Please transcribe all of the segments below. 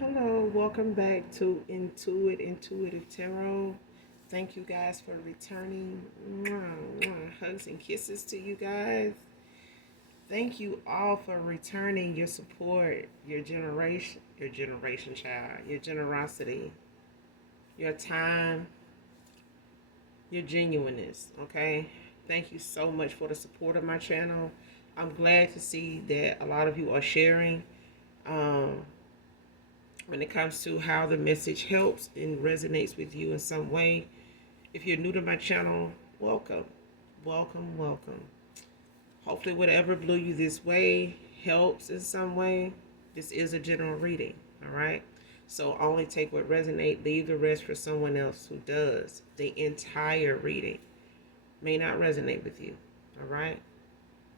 Hello, welcome back to Intuitive Tarot. Thank you guys for returning. Mwah, mwah. Hugs and kisses to you guys. Thank you all for returning your support, your generation child, your generosity, your time, your genuineness. Okay? Thank you so much for the support of my channel. I'm glad to see that a lot of you are sharing. Um, when it comes to how the message helps and resonates with you in some way. If you're new to my channel, welcome, welcome, welcome. Hopefully whatever blew you this way helps in some way. This is a general reading, all right? So only take what resonates, leave the rest for someone else who does. The entire reading may not resonate with you, all right?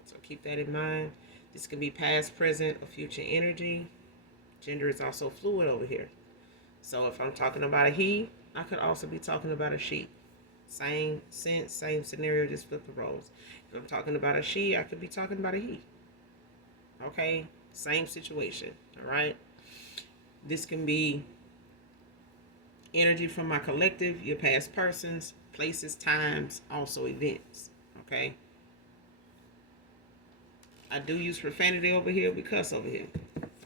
So keep that in mind. This can be past, present, or future energy. Gender is also fluid over here. So if I'm talking about a he, I could also be talking about a she. Same sense, same scenario, just flip the roles. If I'm talking about a she, I could be talking about a he. Okay? Same situation. All right? This can be energy from my collective, your past persons, places, times, also events. Okay? I do use profanity over here. We cuss over here.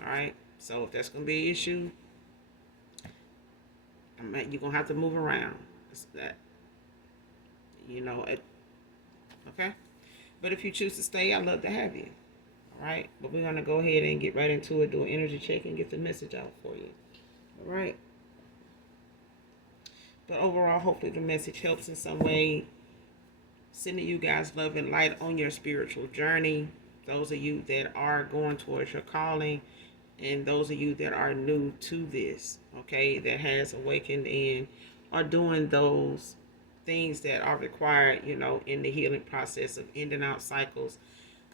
All right? So if that's going to be an issue, you're going to have to move around. It's that. Okay? But if you choose to stay, I'd love to have you. All right? But we're going to go ahead and get right into it, do an energy check, and get the message out for you. All right? But overall, hopefully the message helps in some way. Sending you guys love and light on your spiritual journey. Those of you that are going towards your calling, and those of you that are new to this, okay, that has awakened and are doing those things that are required, in the healing process of ending out cycles,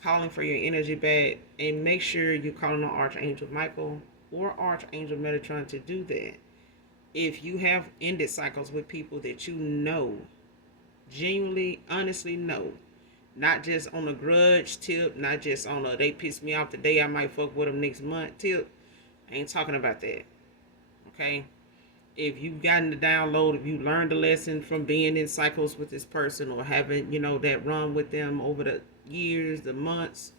calling for your energy back, and make sure you're calling on Archangel Michael or Archangel Metatron to do that. If you have ended cycles with people that you know, genuinely, honestly know, not just on a grudge tip, not just on a they piss me off today, I might fuck with them next month tip. I ain't talking about that. Okay? If you've gotten the download, if you learned the lesson from being in cycles with this person or having, that run with them over the years, the months,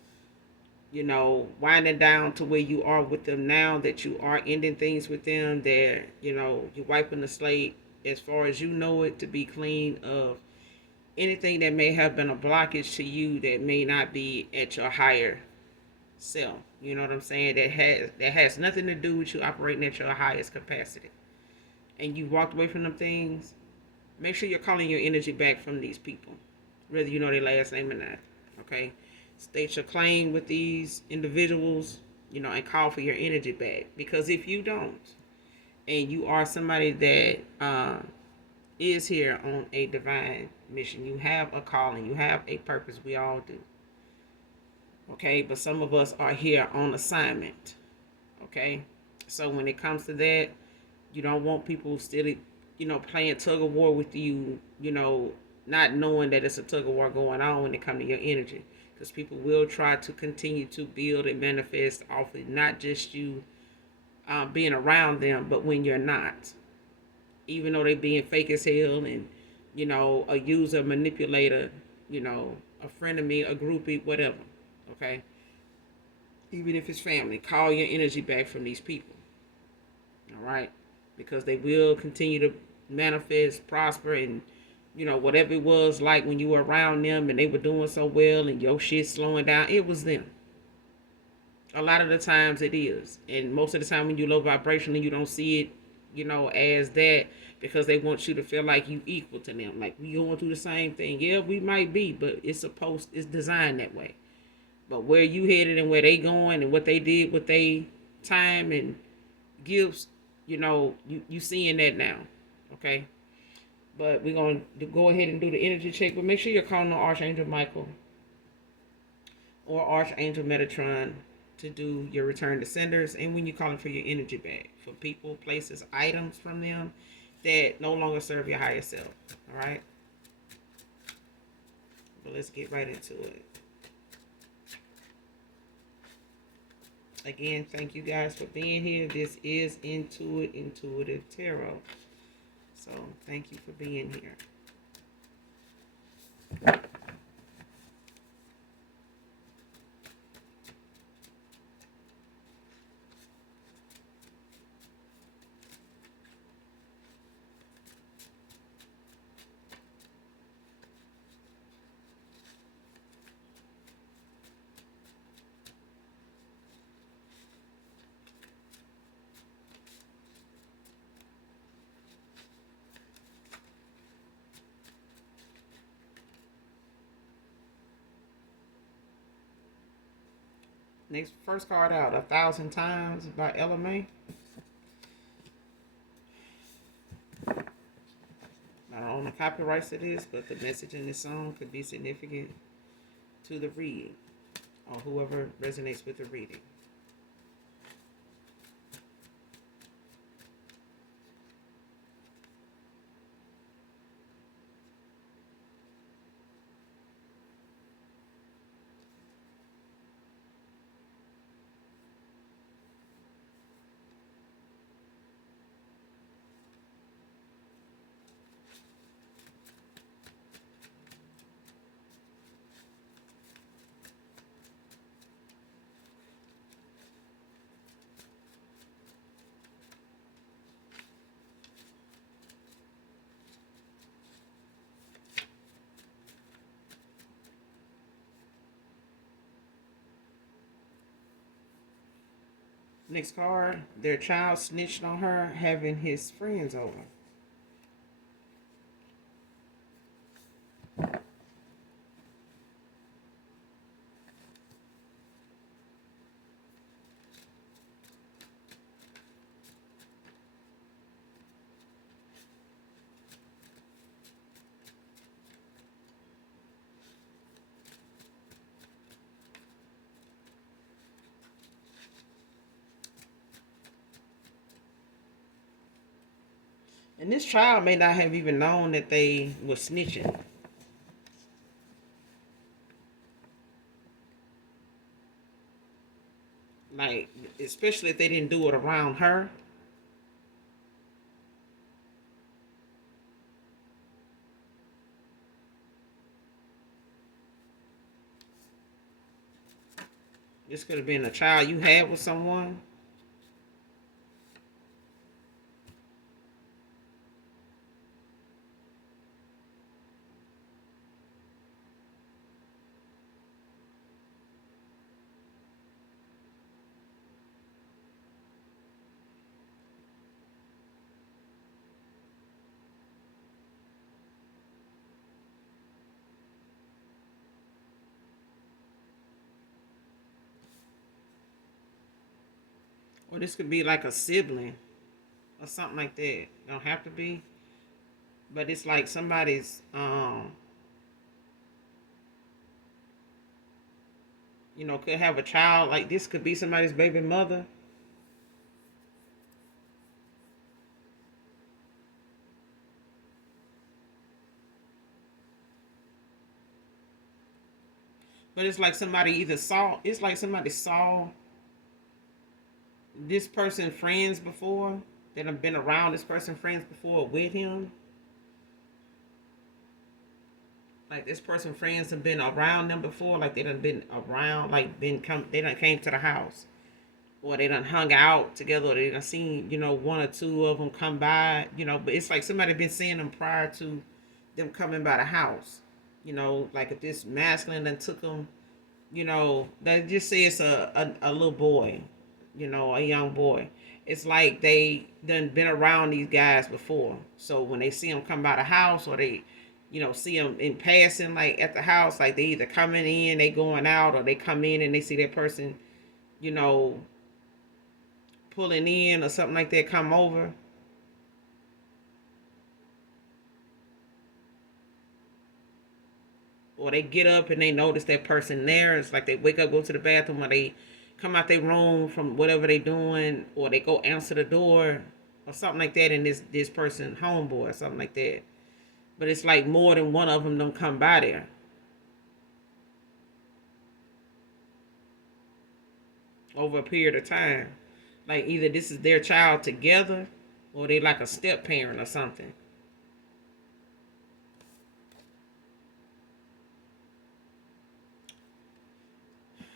winding down to where you are with them now, that you are ending things with them, that, you're wiping the slate as far as you know it to be clean of anything that may have been a blockage to you that may not be at your higher self. You know what I'm saying? That has nothing to do with you operating at your highest capacity. And you walked away from them things, make sure you're calling your energy back from these people, whether you know their last name or not. Okay? State your claim with these individuals, and call for your energy back. Because if you don't, and you are somebody that is here on a divine mission, you have a calling, you have a purpose. We all do. Okay? But some of us are here on assignment. Okay? So when it comes to that, you don't want people still, playing tug of war with you, not knowing that it's a tug of war going on when it comes to your energy. Because people will try to continue to build and manifest off of not just you being around them, but when you're not. Even though they being fake as hell and, a user, manipulator, a friend of me, a groupie, whatever. Okay? Even if it's family, call your energy back from these people. All right? Because they will continue to manifest, prosper, and whatever it was like when you were around them and they were doing so well and your shit slowing down, it was them. A lot of the times it is, and most of the time when you low vibrationally, you don't see it, as that, because they want you to feel like you equal to them, like we going through the same thing. Yeah, we might be, but it's designed that way. But where you headed and where they going and what they did with their time and gifts, you seeing that now. Okay? But we're going to go ahead and do the energy check. But make sure you're calling on Archangel Michael or Archangel Metatron to do your return to senders. And when you're calling for your energy back, for people, places, items from them that no longer serve your higher self. All right? But let's get right into it. Again, thank you guys for being here. This is Intuitive Tarot. So thank you for being here. Next, first card out, 1,000 Times by Ella May. I don't own the copyrights to this, but the message in this song could be significant to the reading or whoever resonates with the reading. Next card, their child snitched on her having his friends over. And this child may not have even known that they were snitching. Like, especially if they didn't do it around her. This could have been a child you had with someone. Or this could be like a sibling or something like that. It don't have to be. But it's like somebody's could have a child. Like this could be somebody's baby mother. But it's like somebody saw this person friends before, that have been around this person friends before with him. Like this person friends have been around them before, like they done been around, like they done came to the house, or they done hung out together, or they done seen, one or two of them come by, but it's like somebody been seeing them prior to them coming by the house. Like if this masculine done took them, that just say it's a little boy, a young boy. It's like they done been around these guys before. So when they see them come by the house, or they, see them in passing, like at the house, like they either coming in, they going out, or they come in and they see that person, you know, pulling in or something like that, come over. Or they get up and they notice that person there. It's like they wake up, go to the bathroom, or they come out their room from whatever they doing, or they go answer the door or something like that, and this person homeboy or something like that. But it's like more than one of them don't come by there. over a period of time. Like either this is their child together or they like a step parent or something.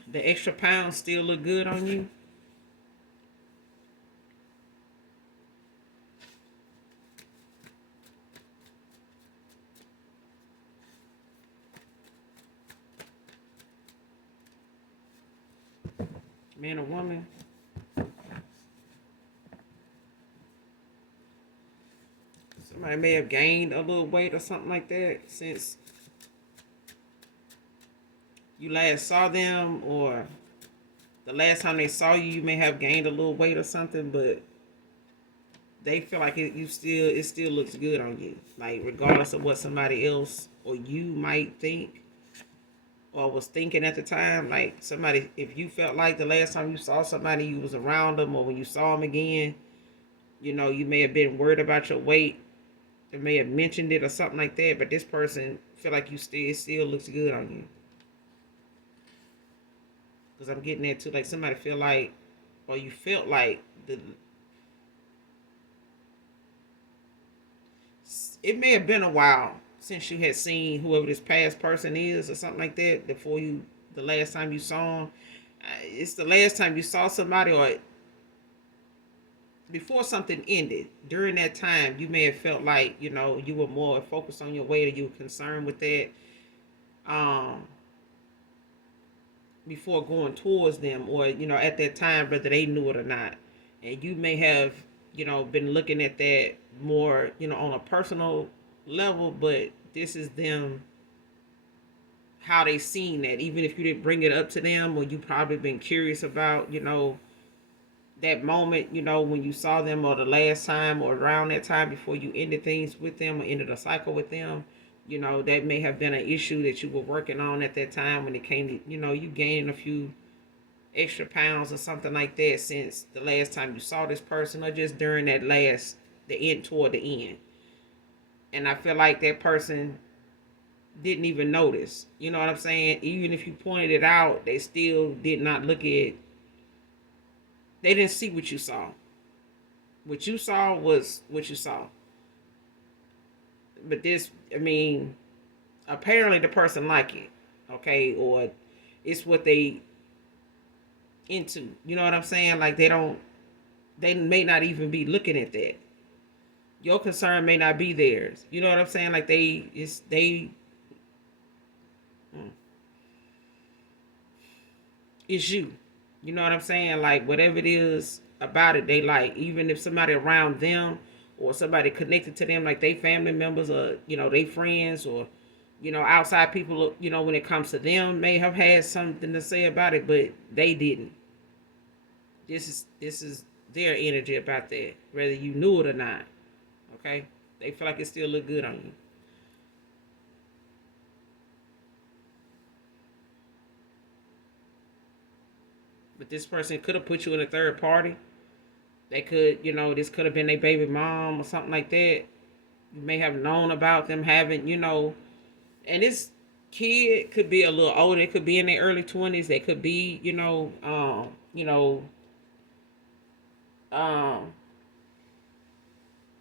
The extra pounds still look good on you. Man or woman. Somebody may have gained a little weight or something like that since you last saw them, or the last time they saw you, you may have gained a little weight or something, but they feel like it still looks good on you. Like regardless of what somebody else or you might think or was thinking at the time. Like somebody, if you felt like the last time you saw somebody, you was around them, or when you saw them again, you may have been worried about your weight. They may have mentioned it or something like that, but this person feel like you still looks good on you. Because I'm getting that too. Like somebody feel like, or you felt like it may have been a while since you had seen whoever this past person is or something like that before the last time you saw them. It's the last time you saw somebody, or before something ended. During that time, you may have felt like you were more focused on your weight, or you were concerned with that. Um, Before going towards them, or at that time, whether they knew it or not, and you may have been looking at that more on a personal level, but this is them, how they seen that, even if you didn't bring it up to them, or you probably been curious about that moment when you saw them, or the last time, or around that time before you ended things with them or ended a cycle with them. That may have been an issue that you were working on at that time when it came to you gaining a few extra pounds or something like that since the last time you saw this person, or just during the end, toward the end. And I feel like that person didn't even notice. You know what I'm saying? Even if you pointed it out, they still did not look at. They didn't see what you saw. What you saw was what you saw. But this, I mean, apparently the person like it, okay, or it's what they into. You know what I'm saying? Like they may not even be looking at that. Your concern may not be theirs. You know what I'm saying? Like mm, it's you. You know what I'm saying? Like whatever it is about it, they like. Even if somebody around them or somebody connected to them, like they family members, or they friends, or outside people, when it comes to them, may have had something to say about it, but they didn't. This is their energy about that, whether you knew it or not. Okay, they feel like it still look good on you. But this person could have put you in a third party. They could, this could have been their baby mom or something like that. You may have known about them having, and this kid could be a little older. It could be in their early 20s. They could be, um,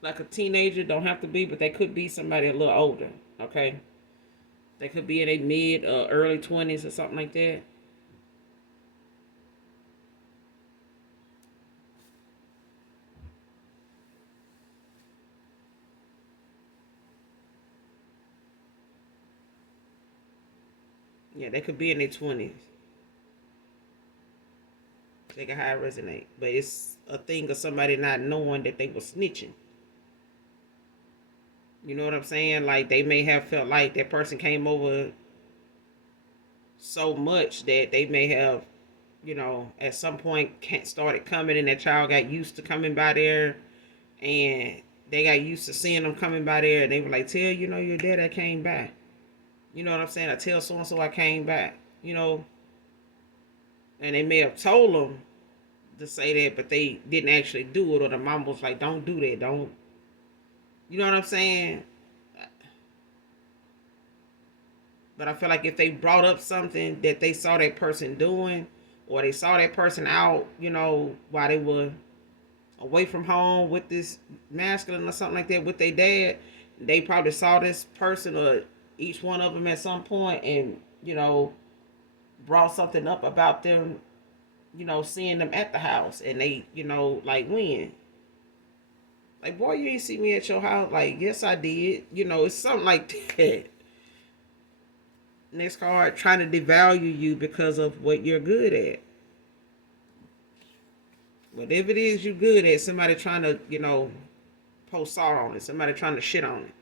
like a teenager. Don't have to be, but they could be somebody a little older. Okay, they could be in their mid early 20s or something like that. Yeah, they could be in their 20s. They can how it resonate, but it's a thing of somebody not knowing that they were snitching. You know what I'm saying? Like they may have felt like that person came over so much that they may have, at some point started coming, and that child got used to coming by there, and they got used to seeing them coming by there, and they were like, tell your dad I came back. You know what I'm saying? I tell so and so I came back. And they may have told them to say that, but they didn't actually do it, or the mom was like, don't do that, don't. You know what I'm saying? But I feel like if they brought up something that they saw that person doing, or they saw that person out, while they were away from home with this masculine or something like that with their dad. They probably saw this person or each one of them at some point and, brought something up about them, seeing them at the house. And they, like, when? Like, boy, you ain't see me at your house. Like, yes, I did. It's something like that. Next card, trying to devalue you because of what you're good at. Whatever it is you're good at, somebody trying to, post salt on it. Somebody trying to shit on it.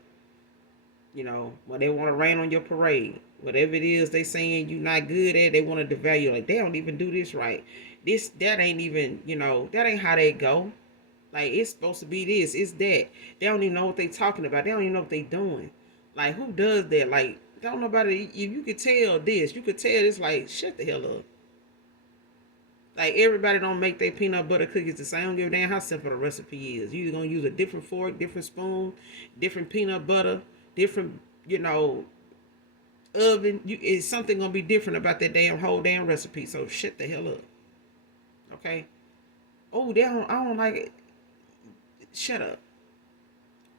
When they want to rain on your parade. Whatever it is they saying you not good at, they want to devalue. Like, they don't even do this right. That ain't even, that ain't how they go. Like, it's supposed to be this, it's that. They don't even know what they talking about. They don't even know what they doing. Like, who does that? Like, don't nobody, if you could tell this, you could tell this, like, shut the hell up. Like, everybody don't make their peanut butter cookies the same. I don't give a damn how simple the recipe is. You either gonna use a different fork, different spoon, different peanut butter, different, oven. It's something gonna be different about that whole damn recipe. So shut the hell up. Okay? Oh, I don't like it. Shut up.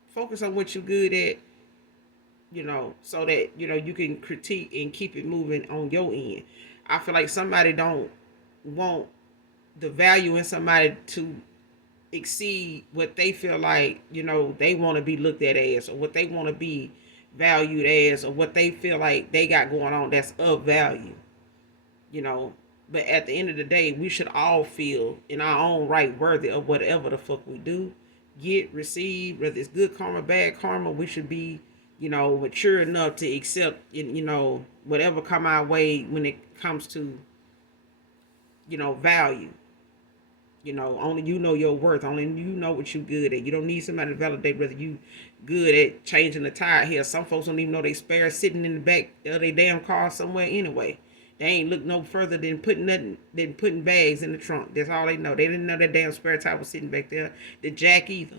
Focus on what you're good at, so that, you can critique and keep it moving on your end. I feel like somebody don't want the value in somebody to exceed what they feel like, they want to be looked at as, or what they want to be valued as, or what they feel like they got going on that's of value, But at the end of the day, we should all feel in our own right worthy of whatever the fuck we do, get, receive, whether it's good karma, bad karma. We should be, mature enough to accept, whatever come our way when it comes to, value. Only you know your worth. Only you know what you good at. You don't need somebody to validate whether you good at changing the tire here. Some folks don't even know they spare sitting in the back of their damn car somewhere anyway. They ain't look no further than putting bags in the trunk. That's all they know. They didn't know that damn spare tire was sitting back there. The jack either.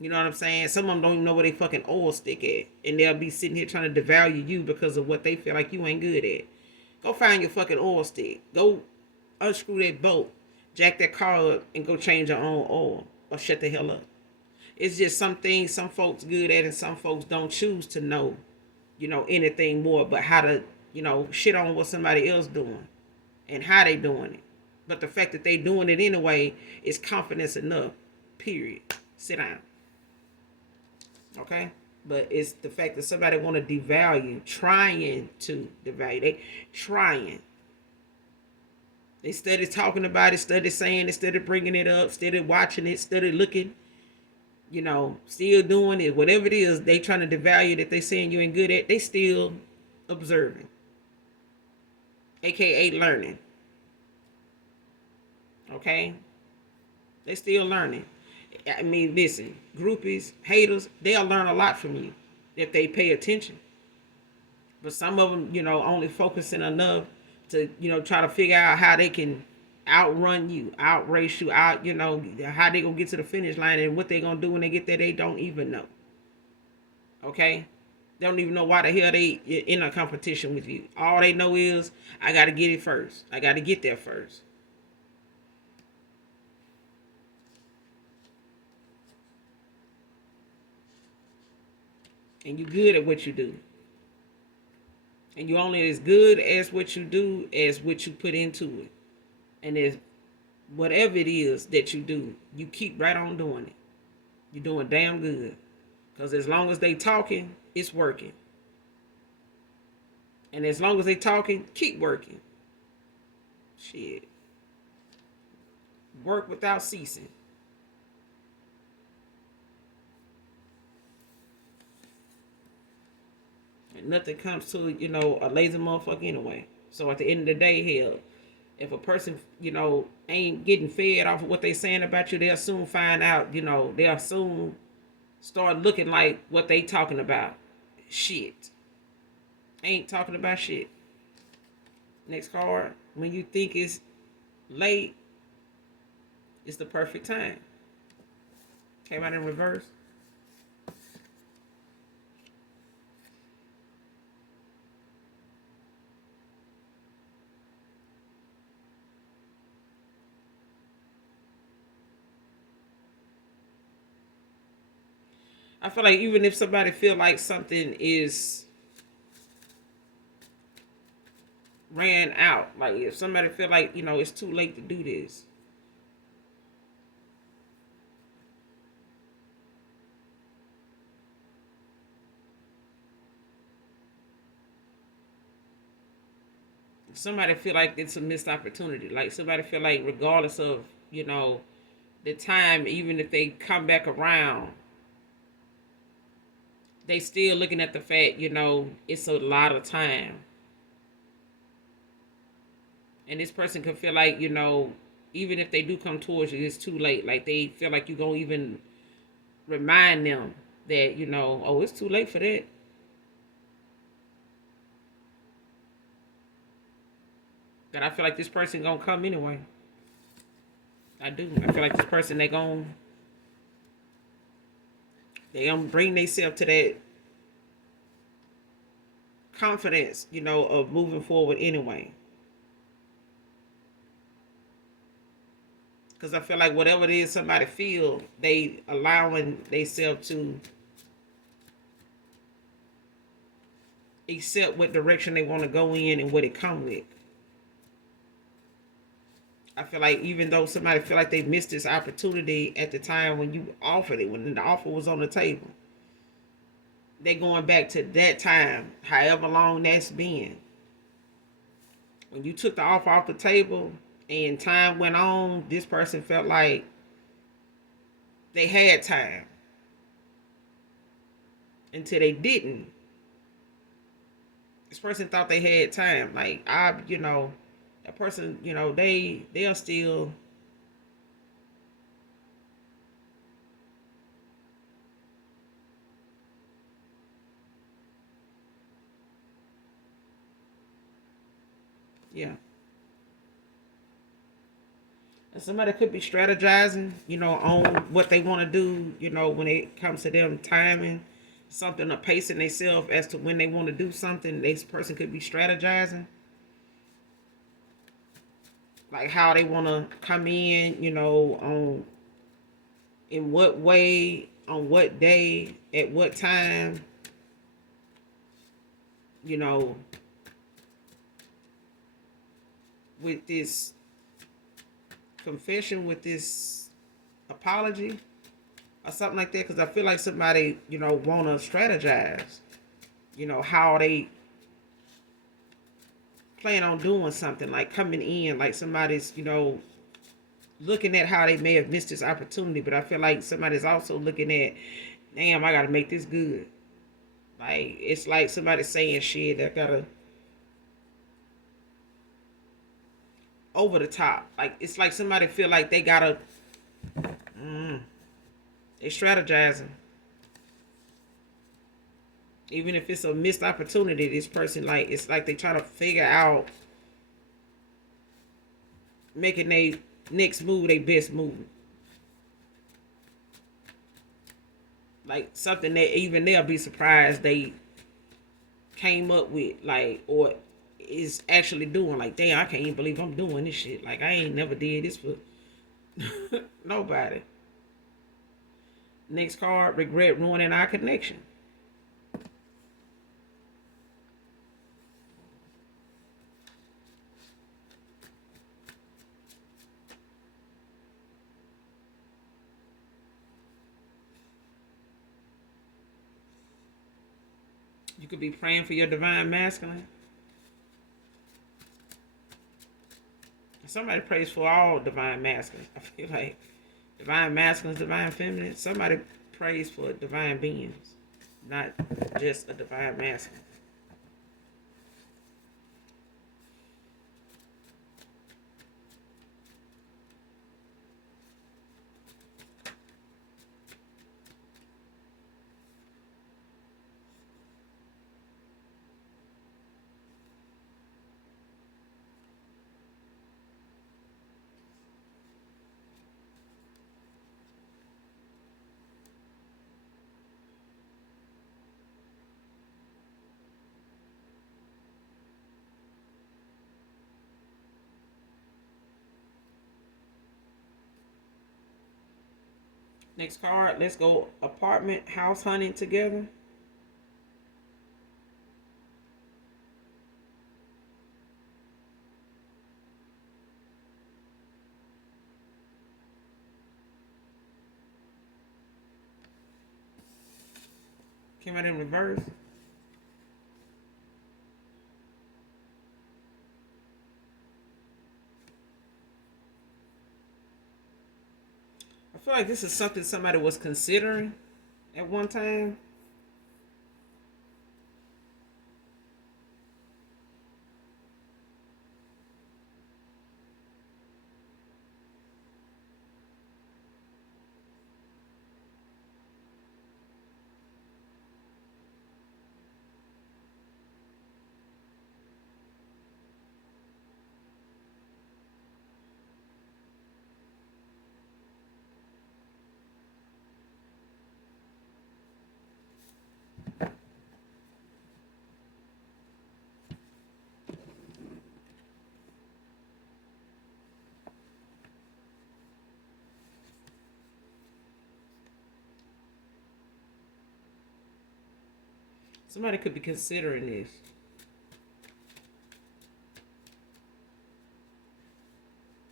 You know what I'm saying? Some of them don't even know where they fucking oil stick at. And they'll be sitting here trying to devalue you because of what they feel like you ain't good at. Go find your fucking oil stick. Go unscrew that bolt. Jack that car up and go change your own oil. Or shut the hell up. It's just some things some folks good at and some folks don't choose to know, anything more but how to, shit on what somebody else doing and how they doing it. But the fact that they doing it anyway is confidence enough. Period. Sit down. Okay? But it's the fact that somebody want to devalue, trying to devalue. They trying. They started talking about it, started saying it, started bringing it up, started watching it, started looking, still doing it. Whatever it is, they trying to devalue that they saying you ain't good at, they still observing. AKA learning. Okay? They still learning. I mean, listen, groupies, haters, they'll learn a lot from you if they pay attention. But some of them, only focusing enough to, try to figure out how they can outrun you, outrace you, how they gonna get to the finish line, and what they gonna do when they get there, they don't even know. Okay? They don't even know why the hell they in a competition with you. All they know is, I gotta get it first. I gotta get there first. And you good at what you do. And you're only as good as what you do as what you put into it. And as whatever it is that you do, you keep right on doing it. You're doing damn good. Because as long as they talking, it's working. And as long as they talking, keep working. Shit. Work without ceasing. And nothing comes to, a lazy motherfucker anyway. So at the end of the day, hell, if a person, ain't getting fed off of what they saying about you, they'll soon find out, they'll soon start looking like what they talking about. Shit. Ain't talking about shit. Next card. When you think it's late, it's the perfect time. Came out in reverse. I feel like even if somebody feel like something is ran out, like if somebody feel like, it's too late to do this, somebody feel like it's a missed opportunity. Like somebody feel like regardless of, the time, even if they come back around, they still looking at the fact, it's a lot of time. And this person could feel like, even if they do come towards you, it's too late. Like they feel like you're gonna even remind them that, oh, it's too late for that. That I feel like this person gonna come anyway. I do. I feel like this person they gonna bring themselves to that confidence, of moving forward anyway. Because I feel like whatever it is somebody feel, they allowing themselves to accept what direction they want to go in and what it come with. I feel like even though somebody feel like they missed this opportunity at the time when you offered it, when the offer was on the table, they going back to that time, however long that's been. When you took the offer off the table and time went on, this person felt like they had time until they didn't. This person thought they had time. Like that person, they'll still yeah. And somebody could be strategizing, on what they want to do, when it comes to them timing something or pacing themselves as to when they want to do something. This person could be strategizing, like how they want to come in, on in what way, on what day, at what time, you know, with this confession, with this apology or something like that. Because I feel like somebody, want to strategize, how they plan on doing something, like coming in, like somebody's, looking at how they may have missed this opportunity. But I feel like somebody's also looking at, damn, I got to make this good. Like, it's like somebody saying shit that got to over the top. Like, it's like somebody feel like they got to, they strategizing. Even if it's a missed opportunity, this person, like, it's like they trying to figure out making they next move their best move. Like something that even they'll be surprised they came up with, like, or is actually doing. Like, damn, I can't even believe I'm doing this shit. Like, I ain't never did this for nobody. Next card, regret ruining our connection. You could be praying for your divine masculine. Somebody prays for all divine masculines. I feel like divine masculines, divine feminine. Somebody prays for divine beings, not just a divine masculine. Next card. Let's go apartment house hunting together. Came out in reverse. I feel like this is something somebody was considering at one time. Somebody could be considering this.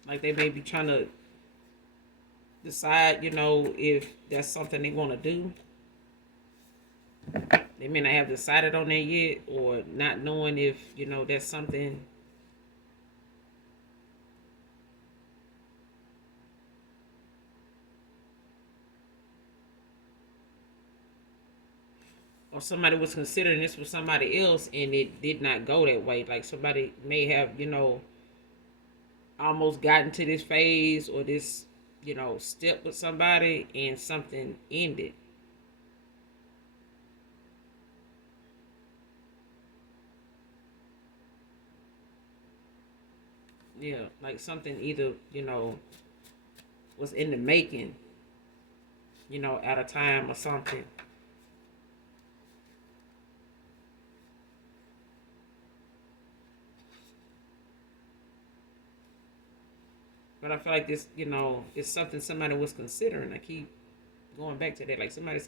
Like they may be trying to decide, if that's something they want to do. They may not have decided on that yet, or not knowing if, that's something. Or somebody was considering this with somebody else and it did not go that way. Like somebody may have, almost gotten to this phase or this, step with somebody and something ended. Yeah, like something either, was in the making, at a time or something. But I feel like this, is something somebody was considering. I keep going back to that. Like somebody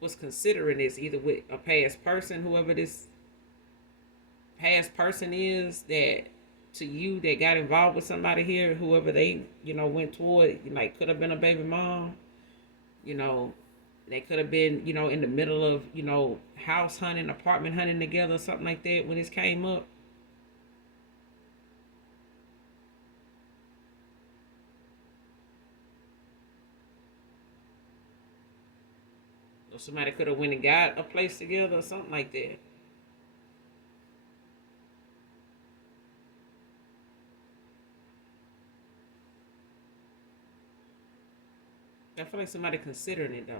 was considering this either with a past person, whoever this past person is that to you that got involved with somebody here, whoever they, went toward, like could have been a baby mom, you know, they could have been, in the middle of, house hunting, apartment hunting together, something like that when this came up. Or somebody could have went and got a place together or something like that. I feel like somebody considering it though.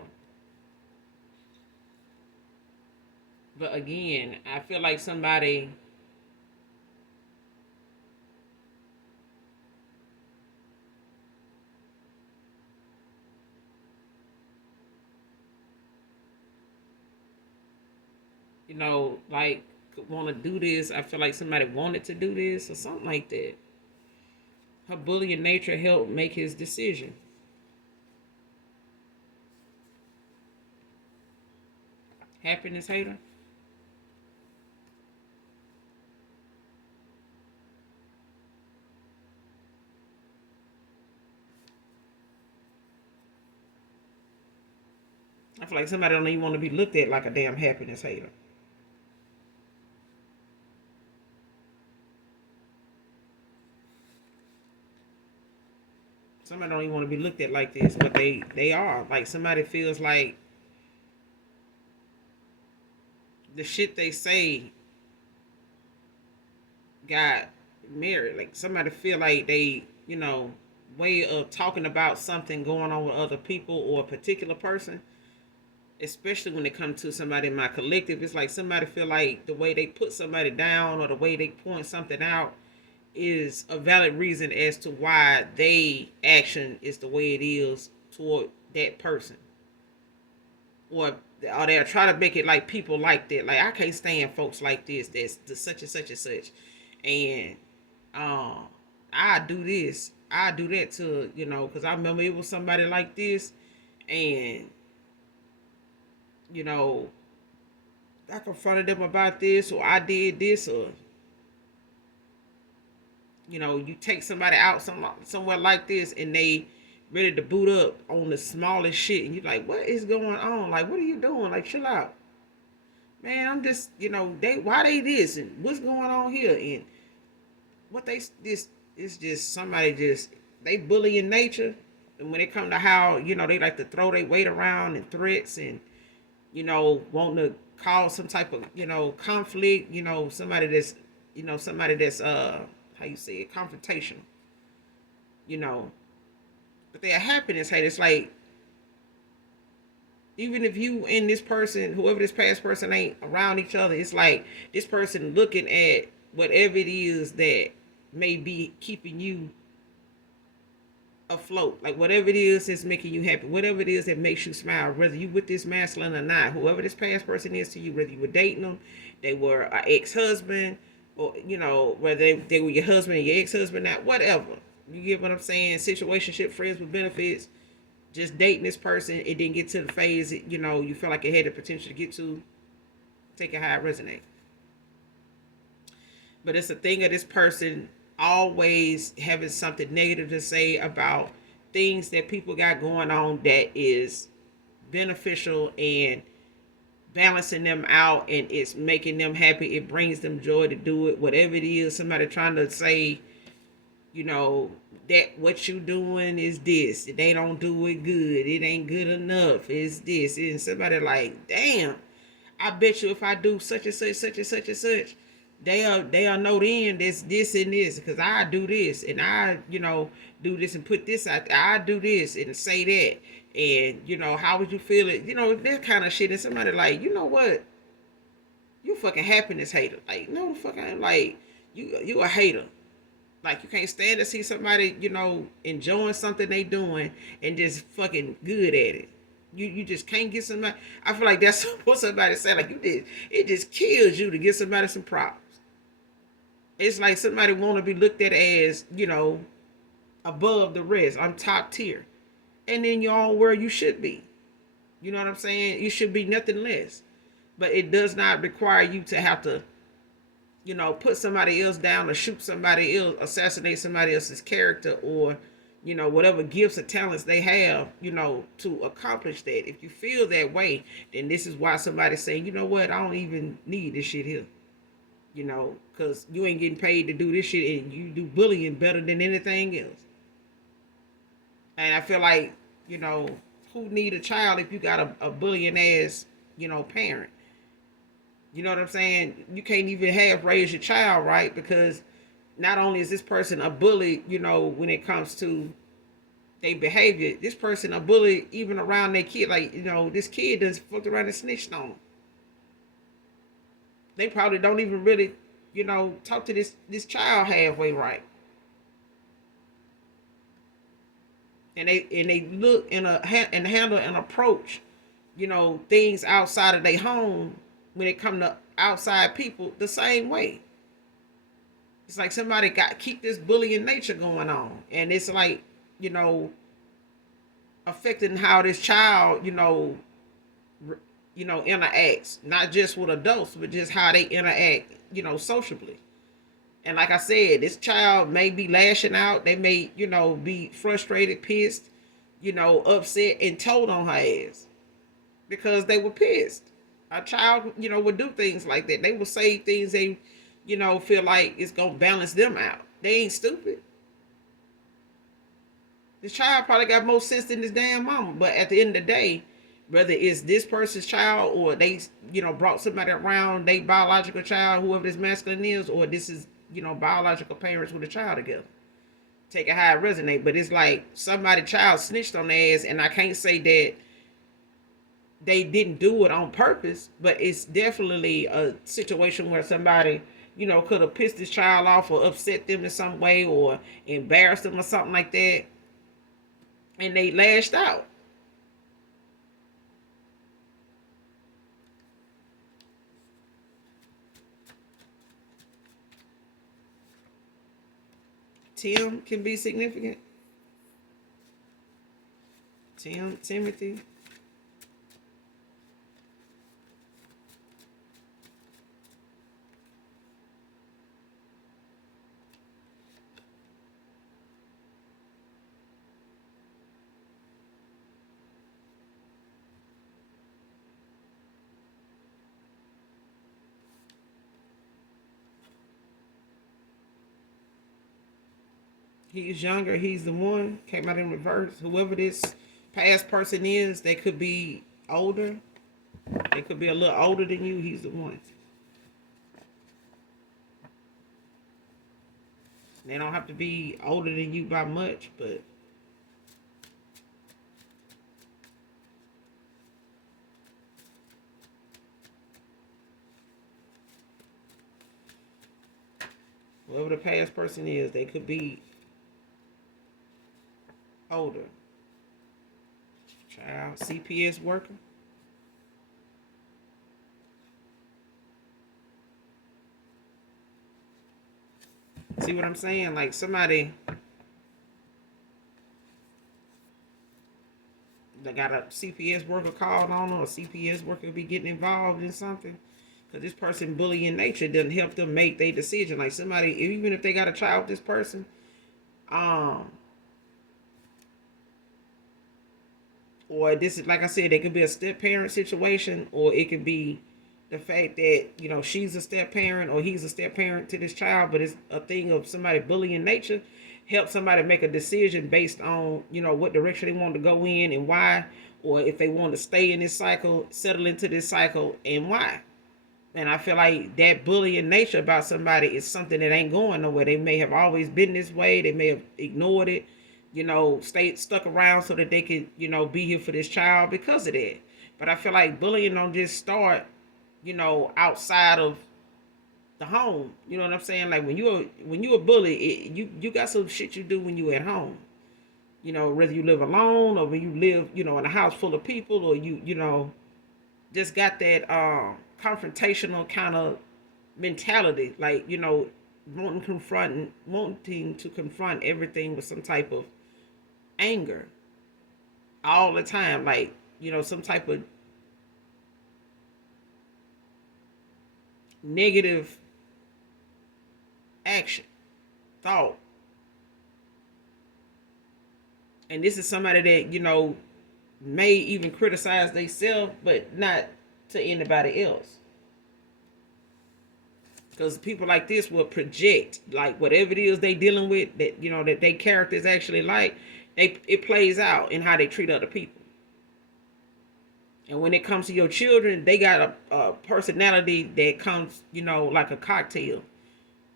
But again, I feel like somebody, like want to do this. I feel like somebody wanted to do this or something like that. Her bullying nature helped make his decision. Happiness hater. I feel like somebody don't even want to be looked at like a damn happiness hater. Somebody don't even want to be looked at like this, but they are. Like somebody feels like the shit they say got married. Like somebody feel like they, way of talking about something going on with other people or a particular person, especially when it comes to somebody in my collective, it's like somebody feel like the way they put somebody down or the way they point something out is a valid reason as to why they action is the way it is toward that person. Or they'll try to make it like people like that. Like I can't stand folks like this. That's the such and such and such, and um, I do this, I do that to because I remember it was somebody like this, And, you know, I confronted them about this, or I did this, or, you know, you take somebody out somewhere like this and they ready to boot up on the smallest shit, and you're like, what is going on? Like, what are you doing? Like, chill out. Man, I'm just, you know, why they this and what's going on here? And what they this is just somebody just, they bully in nature. And when it come to how, you know, they like to throw their weight around and threats and, you know, wanting to cause some type of, you know, conflict, you know, somebody that's how you say it, confrontational, you know. But their happiness hate, it's like, even if you and this person, whoever this past person ain't around each other, it's like this person looking at whatever it is that may be keeping you afloat, like whatever it is that's making you happy, whatever it is that makes you smile, whether you with this masculine or not, whoever this past person is to you, whether you were dating them, they were an ex-husband, or, you know, whether they were your husband and your ex-husband, not whatever, you get what I'm saying, situationship, friends with benefits, just dating this person, it didn't get to the phase, you know, you feel like it had the potential to get to, take it how it resonate. But it's a thing of this person always having something negative to say about things that people got going on that is beneficial and balancing them out, and it's making them happy. It brings them joy to do it. Whatever it is, somebody trying to say, you know, that what you doing is this. They don't do it good. It ain't good enough. It's this. And somebody like, damn, I bet you if I do such and such, such and such and such, they'll know then this and this, because I do this and I, you know, do this and put this out there. I do this and say that. And, you know, how would you feel it? You know, that kind of shit. And somebody like, you know what? You fucking happiness hater. Like, no the fuck I ain't, like, you a hater. Like, you can't stand to see somebody, you know, enjoying something they doing and just fucking good at it. You just can't get somebody. I feel like that's what somebody said. Like, you did. It just kills you to get somebody some props. It's like somebody want to be looked at as, you know, above the rest. I'm top tier. And then you're all where you should be. You know what I'm saying? You should be nothing less. But it does not require you to have to, you know, put somebody else down or shoot somebody else, assassinate somebody else's character, or, you know, whatever gifts or talents they have, you know, to accomplish that. If you feel that way, then this is why somebody's saying, you know what, I don't even need this shit here. You know, because you ain't getting paid to do this shit and you do bullying better than anything else. And I feel like, you know, who need a child if you got a bullying ass, you know, parent? You know what I'm saying? You can't even have raise your child right, because not only is this person a bully, you know, when it comes to their behavior, this person a bully even around their kid. Like, you know, this kid does fucked around and snitched on them. They probably don't even really, you know, talk to this child halfway right. And they look and handle and approach, you know, things outside of their home when it come to outside people the same way. It's like somebody got keep this bullying nature going on, and it's like, you know, affecting how this child, you know, interacts, not just with adults, but just how they interact, you know, socially. And like I said, this child may be lashing out. They may, you know, be frustrated, pissed, you know, upset, and told on her ass because they were pissed. A child, you know, would do things like that. They will say things they, you know, feel like it's gonna balance them out. They ain't stupid. This child probably got more sense than this damn mama. But at the end of the day, whether it's this person's child or they, you know, brought somebody around, they biological child, whoever this masculine is, or this is, you know, biological parents with a child together. Take it how it resonate. But it's like somebody child snitched on their ass, and I can't say that they didn't do it on purpose, but it's definitely a situation where somebody, you know, could have pissed this child off or upset them in some way or embarrassed them or something like that, and they lashed out. Tim can be significant. Timothy. He's younger. He's the one. Came out in reverse. Whoever this past person is, they could be older. They could be a little older than you. He's the one. They don't have to be older than you by much, but whoever the past person is, they could be older. Child, CPS worker. See what I'm saying? Like somebody that got a CPS worker called on, or a CPS worker be getting involved in something. Because this person bullying nature doesn't help them make their decision. Like somebody, even if they got a child with this person, um, or this is like I said, it could be a step parent situation, or it could be the fact that she's a step parent or he's a step parent to this child, but it's a thing of somebody bullying nature. Help somebody make a decision based on what direction they want to go in and why, or if they want to stay in this cycle, settle into this cycle, and why. And I feel like that bullying nature about somebody is something that ain't going nowhere. They may have always been this way. They may have ignored it, stayed stuck around so that they could, be here for this child because of that. But I feel like bullying don't just start, outside of the home. You know what I'm saying? Like when you a bully, you got some shit you do when you at home. Whether you live alone or when you live, in a house full of people, or you just got that confrontational kind of mentality, like wanting to confront everything with some type of anger all the time, like some type of negative action, thought. And this is somebody that may even criticize themselves, but not to anybody else. Because people like this will project like whatever it is they dealing with, that that they characters actually like, it plays out in how they treat other people. And when it comes to your children, they got a personality that comes, like a cocktail,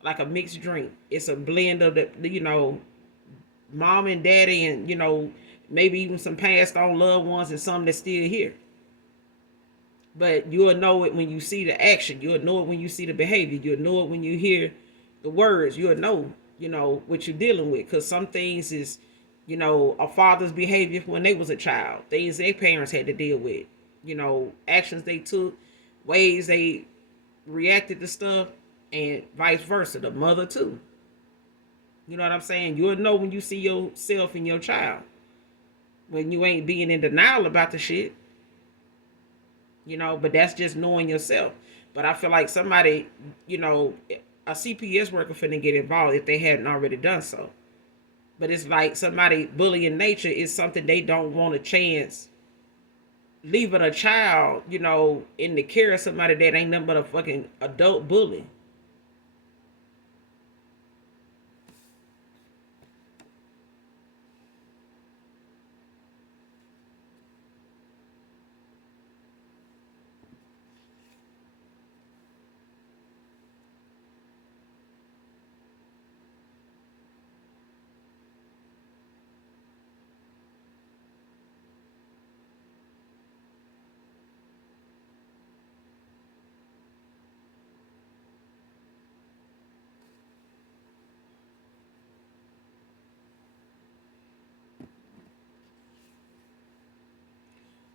like a mixed drink. It's a blend of the mom and daddy, and maybe even some passed on loved ones and some that's still here. But you'll know it when you see the action. You'll know it when you see the behavior. You'll know it when you hear the words. You'll know, what you're dealing with. Because some things is, a father's behavior when they was a child. Things their parents had to deal with. Actions they took, ways they reacted to stuff, and vice versa. The mother too. You know what I'm saying? You'll know when you see yourself in your child. When you ain't being in denial about the shit. But that's just knowing yourself. But I feel like somebody, a CPS worker finna get involved if they hadn't already done so. But it's like somebody bullying nature is something they don't want a chance leaving a child, in the care of somebody that ain't nothing but a fucking adult bully.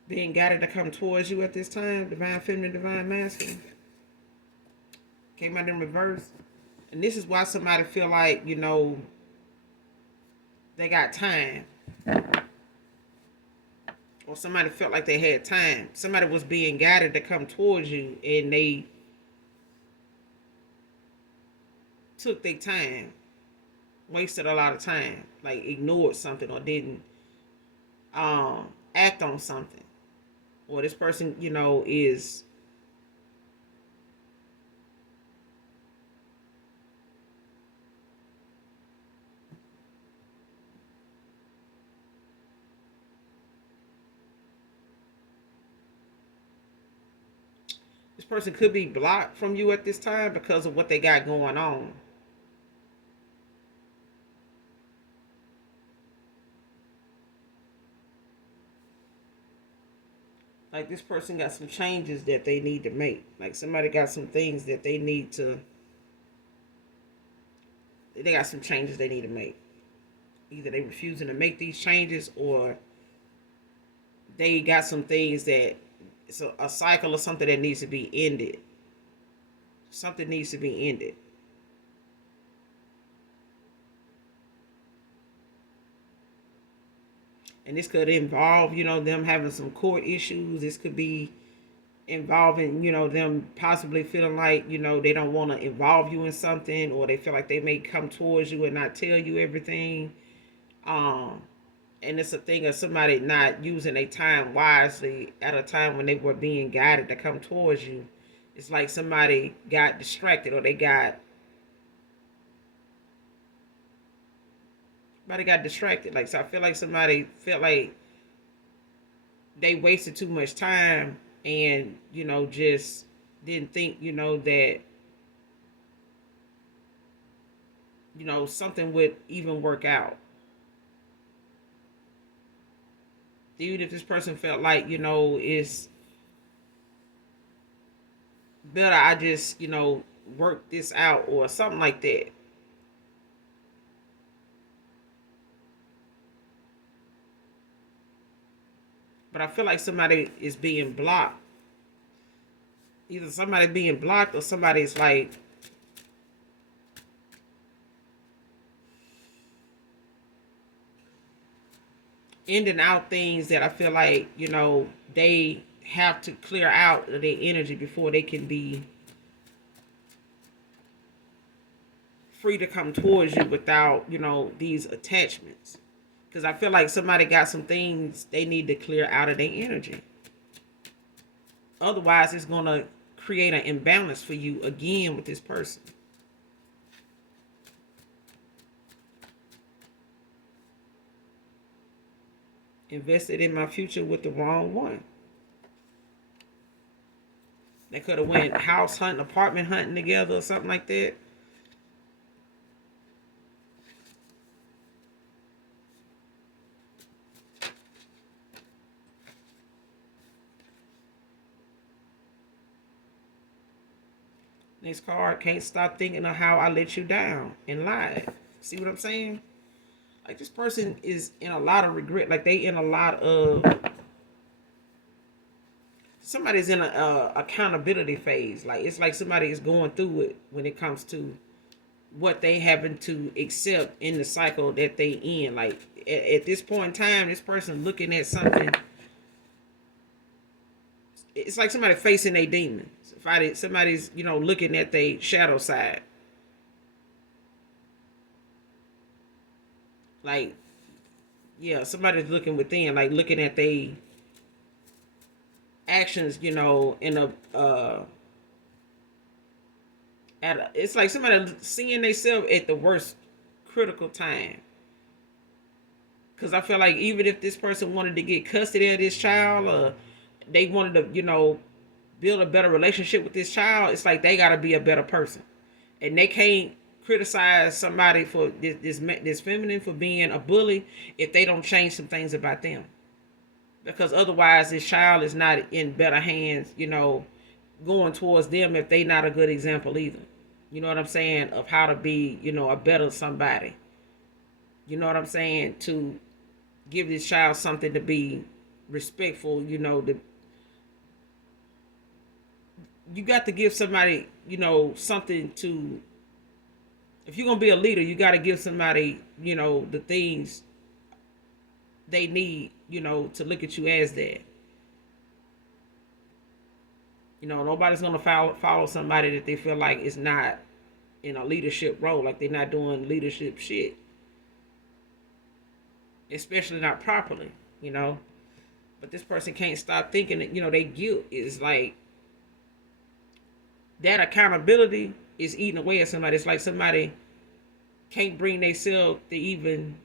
Being guided to come towards you at this time, divine feminine, divine masculine. Came out in reverse. And this is why somebody feel like, they got time. or somebody felt like they had time. Somebody was being guided to come towards you, and they took their time, wasted a lot of time, like ignored something or didn't act on something. Or this person, is this person could be blocked from you at this time because of what they got going on. Like this person got some changes that they need to make. Like somebody got some things that they got some changes they need to make. Either they refusing to make these changes, or they got some things that it's a cycle or something that needs to be ended. Something needs to be ended. And this could involve, them having some court issues. This could be involving, them possibly feeling like, they don't want to involve you in something, or they feel like they may come towards you and not tell you everything. Um, and it's a thing of somebody not using their time wisely at a time when they were being guided to come towards you. It's like somebody got distracted, or somebody got distracted. Like, so I feel like somebody felt like they wasted too much time, and just didn't think that something would even work out. Even if this person felt like it's better I just work this out or something like that. But I feel like somebody is being blocked. Either somebody being blocked, or somebody's like ending out things that I feel like they have to clear out their energy before they can be free to come towards you without these attachments. Because I feel like somebody got some things they need to clear out of their energy. Otherwise, it's going to create an imbalance for you again with this person. Invested in my future with the wrong one. They could have went house hunting, apartment hunting together, or something like that. Next card, can't stop thinking of how I let you down and lied. See what I'm saying? Like this person is in a lot of regret. Like they in a lot of, somebody's in a accountability phase. Like it's like somebody is going through it when it comes to what they happen to accept in the cycle that they in. Like at this point in time, this person looking at something. It's like somebody facing their demons. Somebody's looking at their shadow side. Like, yeah, somebody's looking within, like looking at their actions, in it's like somebody seeing themselves at the worst critical time. Because I feel like even if this person wanted to get custody of this child, or they wanted to, build a better relationship with this child, it's like they got to be a better person. And they can't criticize somebody for this feminine for being a bully if they don't change some things about them. Because otherwise, this child is not in better hands, going towards them if they not a good example either. You know what I'm saying? Of how to be, a better somebody. You know what I'm saying? To give this child something to be respectful, you got to give somebody, something to, if you're going to be a leader, you got to give somebody, the things they need to look at you as that. Nobody's gonna follow somebody that they feel like is not in a leadership role, like they're not doing leadership shit, especially not properly. You know, but this person can't stop thinking that they guilt is like that accountability is eating away at somebody. It's like somebody can't bring themselves to even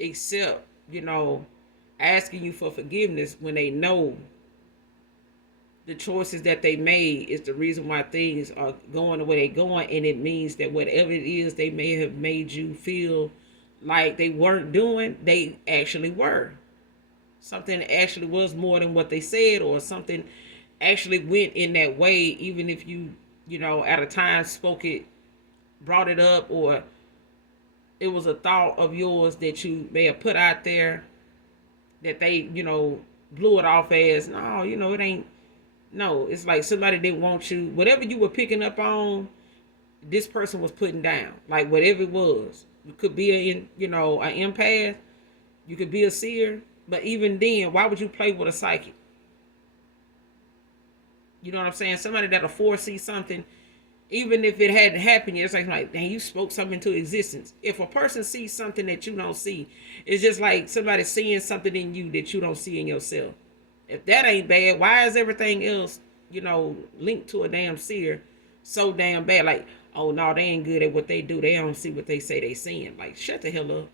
accept, asking you for forgiveness when they know the choices that they made is the reason why things are going the way they're going, and it means that whatever it is they may have made you feel like they weren't doing, they actually were. Something actually was more than what they said, or something actually went in that way, even if at a time spoke it, brought it up, or it was a thought of yours that you may have put out there that they, blew it off as, no, it ain't. No, it's like somebody didn't want you. Whatever you were picking up on, this person was putting down. Like whatever it was. You could be an empath. You could be a seer. But even then, why would you play with a psychic? You know what I'm saying? Somebody that'll foresee something, even if it hadn't happened yet, it's like, dang, you spoke something into existence. If a person sees something that you don't see, it's just like somebody seeing something in you that you don't see in yourself. If that ain't bad, why is everything else, linked to a damn seer so damn bad? Like, oh no, they ain't good at what they do. They don't see what they say they seeing. Like, shut the hell up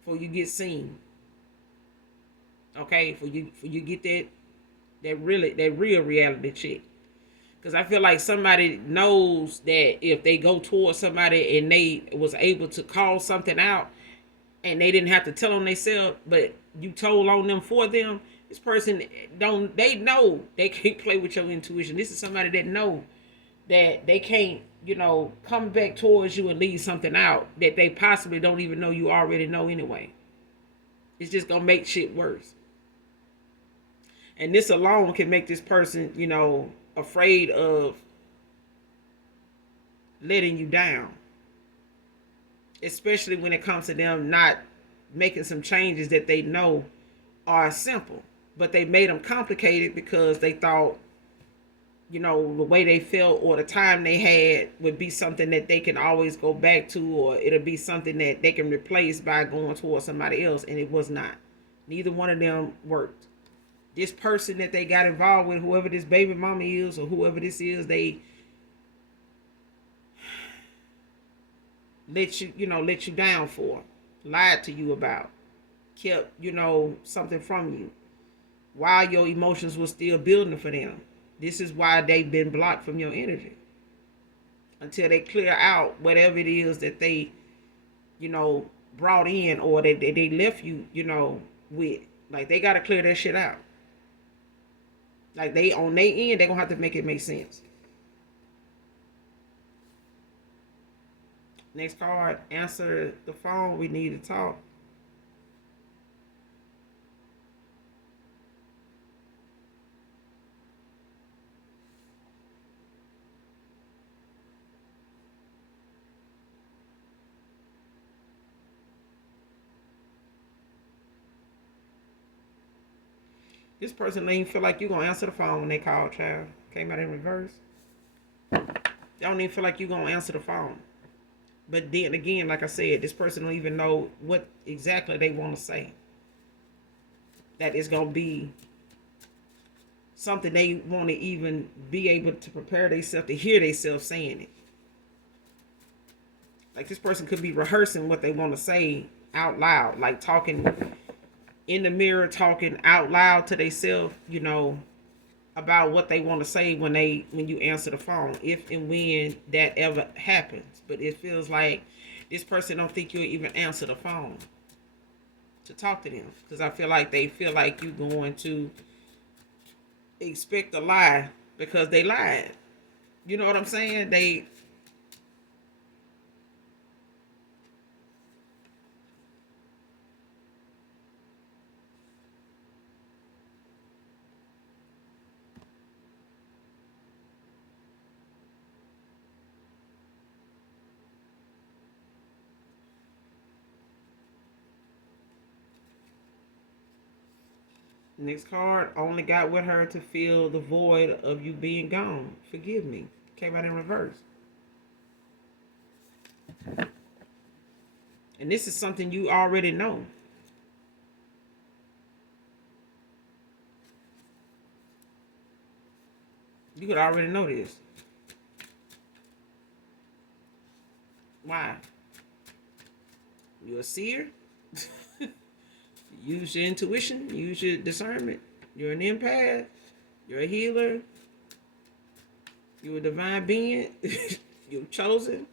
before you get seen. Okay, for you get that real reality check. Because I feel like somebody knows that if they go towards somebody and they was able to call something out and they didn't have to tell on themselves, but you told on them for them, this person they know they can't play with your intuition. This is somebody that know that they can't, come back towards you and leave something out that they possibly don't even know you already know anyway. It's just gonna make shit worse. And this alone can make this person, afraid of letting you down. Especially when it comes to them not making some changes that they know are simple. But they made them complicated because they thought, the way they felt or the time they had would be something that they can always go back to, or it'll be something that they can replace by going towards somebody else. And it was not. Neither one of them worked. This person that they got involved with, whoever this baby mama is or whoever this is, they let you down for, lied to you about, kept, something from you while your emotions were still building for them. This is why they've been blocked from your energy until they clear out whatever it is that they, brought in or that they left you, with. Like, they got to clear that shit out. Like, they on their end, they're going to have to make it make sense. Next card, answer the phone. We need to talk. This person don't even feel like you're going to answer the phone when they call, child. Came out in reverse. They don't even feel like you're going to answer the phone. But then again, like I said, this person don't even know what exactly they want to say. That is going to be something they want to even be able to prepare themselves to hear themselves saying it. Like, this person could be rehearsing what they want to say out loud. Like, talking in the mirror, talking out loud to themselves, about what they want to say when you answer the phone, if and when that ever happens. But it feels like this person don't think you'll even answer the phone to talk to them, because I feel like they feel like you're going to expect a lie because they lied. You know what I'm saying? Next card, only got with her to fill the void of you being gone. Forgive me. Came out in reverse. And this is something you already know. You could already know this. Why? You're a seer. Use your intuition. Use your discernment. You're an empath. You're a healer. You're a divine being. You're chosen.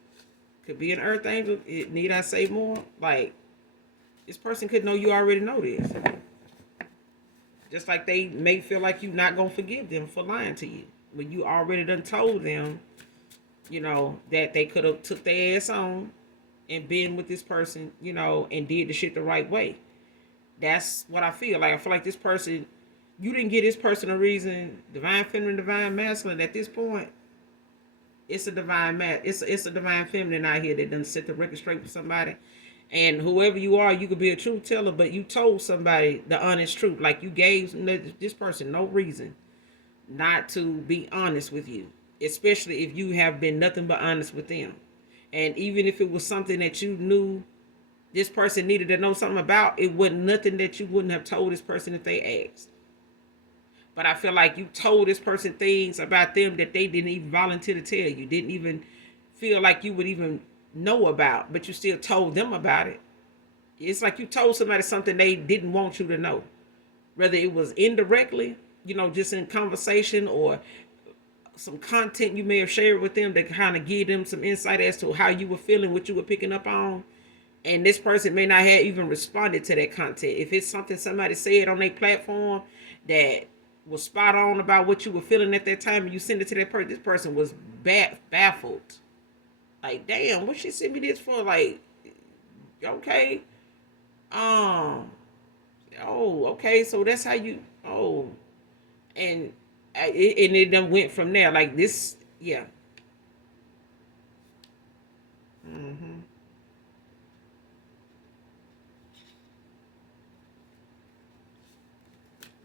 Could be an earth angel. Need I say more? Like, this person could know you already know this. Just like they may feel like you're not going to forgive them for lying to you. But you already done told them, that they could have took their ass on and been with this person, and did the shit the right way. That's what I feel. Like, I feel like this person, you didn't give this person a reason, divine feminine, divine masculine. At this point, it's a it's a divine feminine out here that done set the record straight for somebody. And whoever you are, you could be a truth teller, but you told somebody the honest truth. Like, you gave this person no reason not to be honest with you, especially if you have been nothing but honest with them. And even if it was something that you knew this person needed to know something about, it wasn't nothing that you wouldn't have told this person if they asked. But I feel like you told this person things about them that they didn't even volunteer to tell you, didn't even feel like you would even know about, but you still told them about it. It's like you told somebody something they didn't want you to know, whether it was indirectly, just in conversation, or some content you may have shared with them that kind of give them some insight as to how you were feeling, what you were picking up on. And this person may not have even responded to that content. If it's something somebody said on their platform that was spot on about what you were feeling at that time, and you send it to that person, this person was baffled. Like, damn, what she sent me this for? Like, okay, um, oh, okay, so that's how you, and it then went from there. Like this, yeah. Mm-hmm.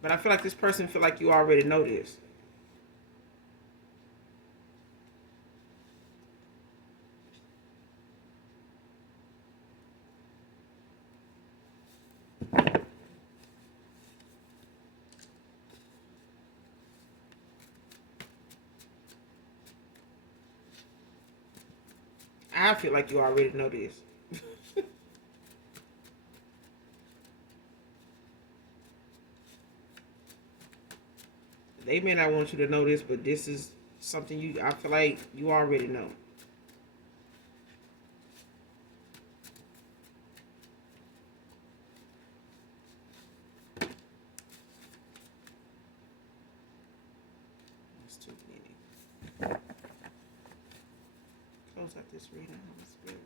But I feel like this person feel like you already know this. I feel like you already know this. They may not want you to know this, but this is something I feel like you already know. That's too many. Close out this reading, Holy Spirit.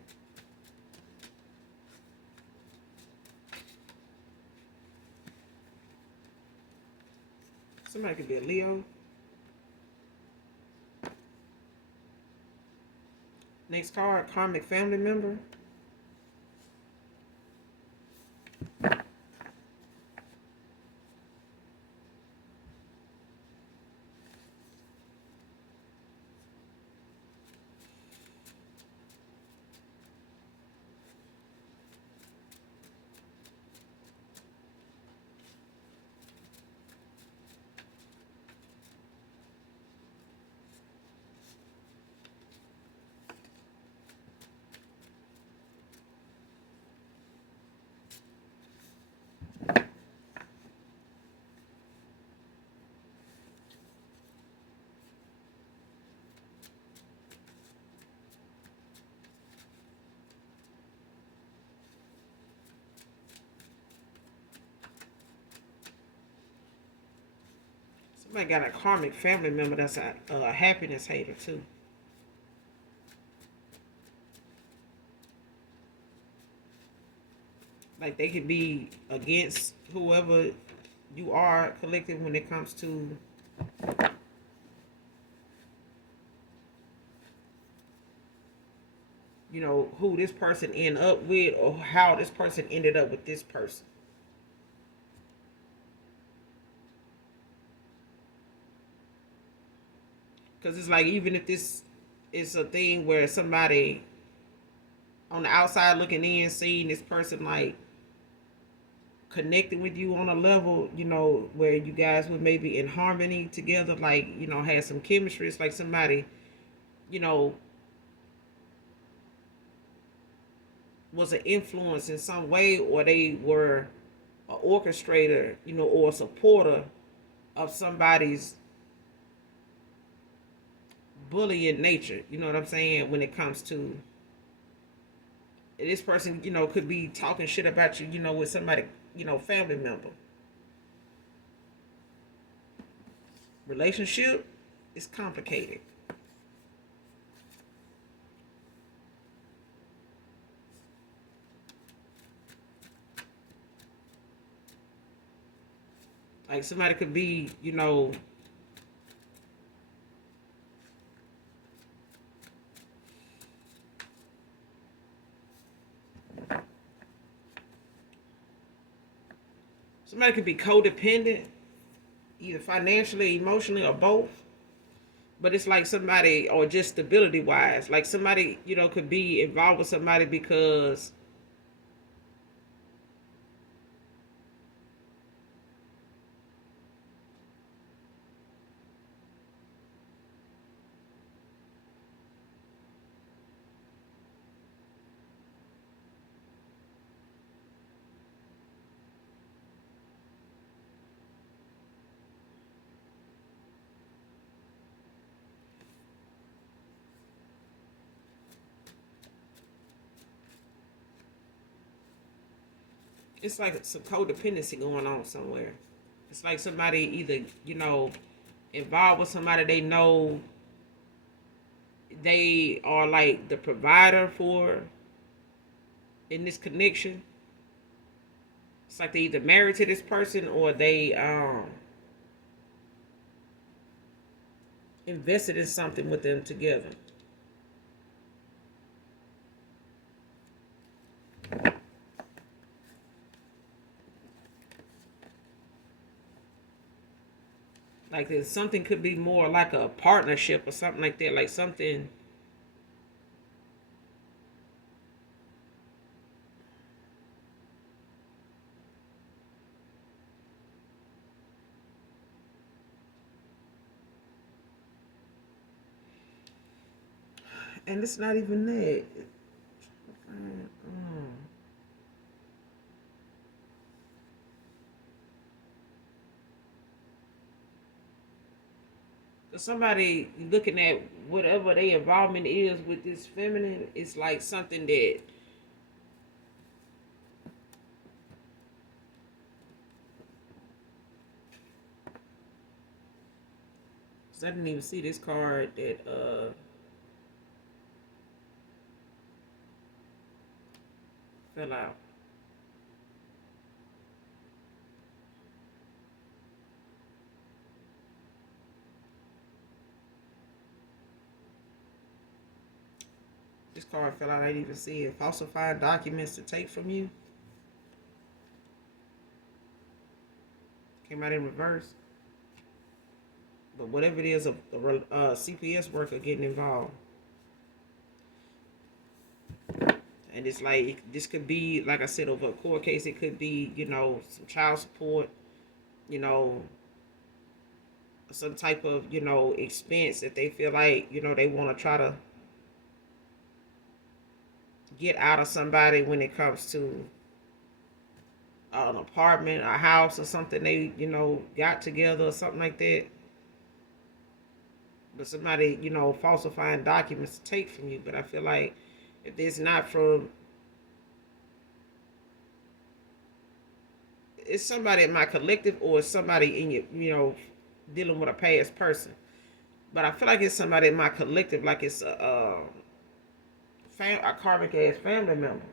Somebody could be a Leo. Next card, karmic family member. Somebody got a karmic family member that's a happiness hater too. Like, they could be against whoever you are collective when it comes to who this person end up with, or how this person ended up with this person. Because it's like, even if this is a thing where somebody on the outside looking in, seeing this person like connecting with you on a level, where you guys would maybe in harmony together, like, had some chemistry. It's like somebody, you know, was an influence in some way, or they were an orchestrator, or a supporter of somebody's bullying nature. You know what I'm saying? When it comes to this person, could be talking shit about you, with somebody, family member. Relationship is complicated. Like somebody could be, somebody could be codependent, either financially, emotionally, or both. But it's like somebody, or just stability wise, like somebody, could be involved with somebody because it's like some codependency going on somewhere. It's like somebody either, involved with somebody they know they are like the provider for in this connection. It's like they either married to this person, or they invested in something with them together. Like there's something could be more like a partnership or something like that, like something. And it's not even that. Somebody looking at whatever their involvement is with this feminine, it's like something that I didn't even see this card that fell out. This card fell out. I didn't even see it. Falsifying documents to take from you. Came out in reverse. But whatever it is, a CPS worker getting involved. And it's like, this could be, like I said, over a court case. It could be, some child support, you know, some type of, expense that they feel like, they want to try to get out of somebody when it comes to an apartment, a house, or something they, got together or something like that. But somebody, falsifying documents to take from you. But I feel like if it's not from, it's somebody in my collective, or it's somebody in your, dealing with a past person. But I feel like it's somebody in my collective, like it's a karmic ass family member.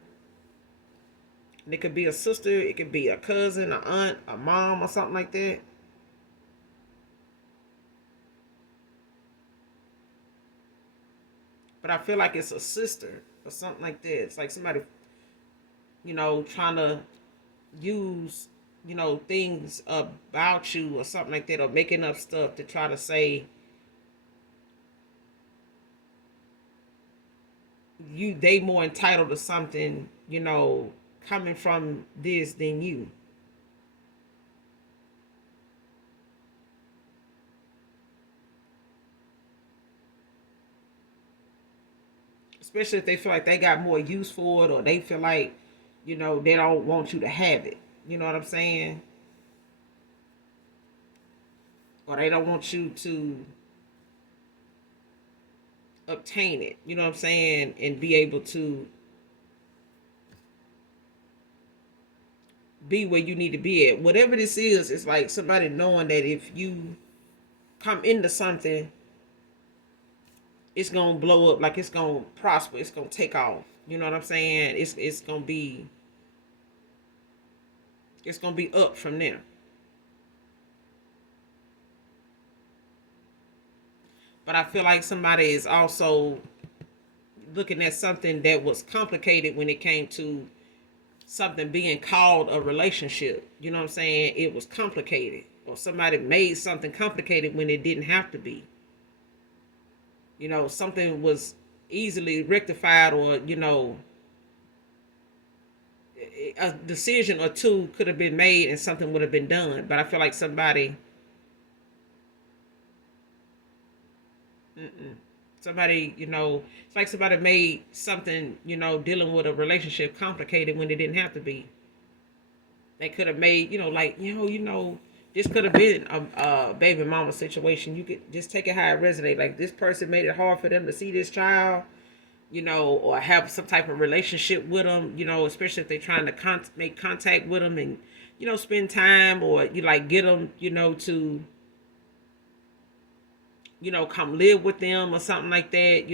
And it could be a sister, it could be a cousin, an aunt, a mom, or something like that. But I feel like it's a sister or something like that. It's like somebody, trying to use, things about you or something like that, or making up stuff to try to say they more entitled to something, coming from this than you. Especially if they feel like they got more use for it, or they feel like, they don't want you to have it. You know what I'm saying? Or they don't want you to obtain it. You know what I'm saying? And be able to be where you need to be at. Whatever this is, it's like somebody knowing that if you come into something, it's gonna blow up, like it's gonna prosper, it's gonna take off. You know what I'm saying? It's gonna be up from there. But I feel like somebody is also looking at something that was complicated when it came to something being called a relationship. You know what I'm saying? It was complicated. Or somebody made something complicated when it didn't have to be. Something was easily rectified, or, a decision or two could have been made and something would have been done. But I feel like somebody, it's like somebody made something, dealing with a relationship complicated when it didn't have to be. They could have made, like, this could have been a baby mama situation. You could just take it how it resonates. Like, this person made it hard for them to see this child, or have some type of relationship with them, especially if they're trying to make contact with them and, spend time, or you like get them, to, come live with them or something like that,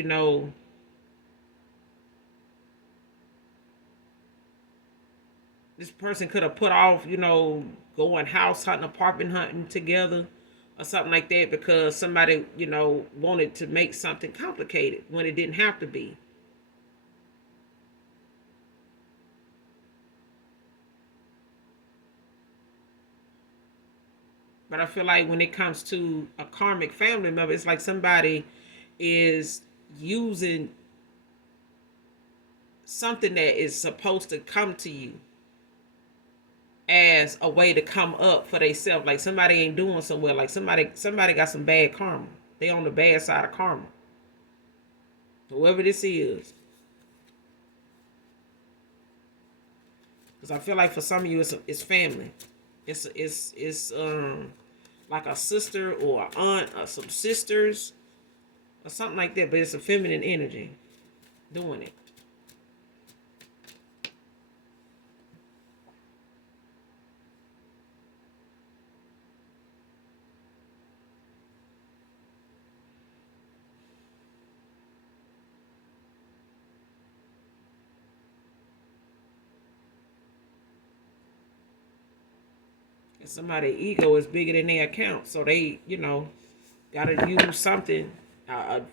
this person could have put off, going house hunting, apartment hunting together or something like that, because somebody, wanted to make something complicated when it didn't have to be. But I feel like when it comes to a karmic family member, it's like somebody is using something that is supposed to come to you as a way to come up for themselves. Like somebody ain't doing somewhere. Like somebody got some bad karma. They on the bad side of karma. Whoever this is. Because I feel like for some of you, it's family. It's like a sister or an aunt or some sisters or something like that. But it's a feminine energy doing it. And somebody's ego is bigger than their account, so they, gotta use something,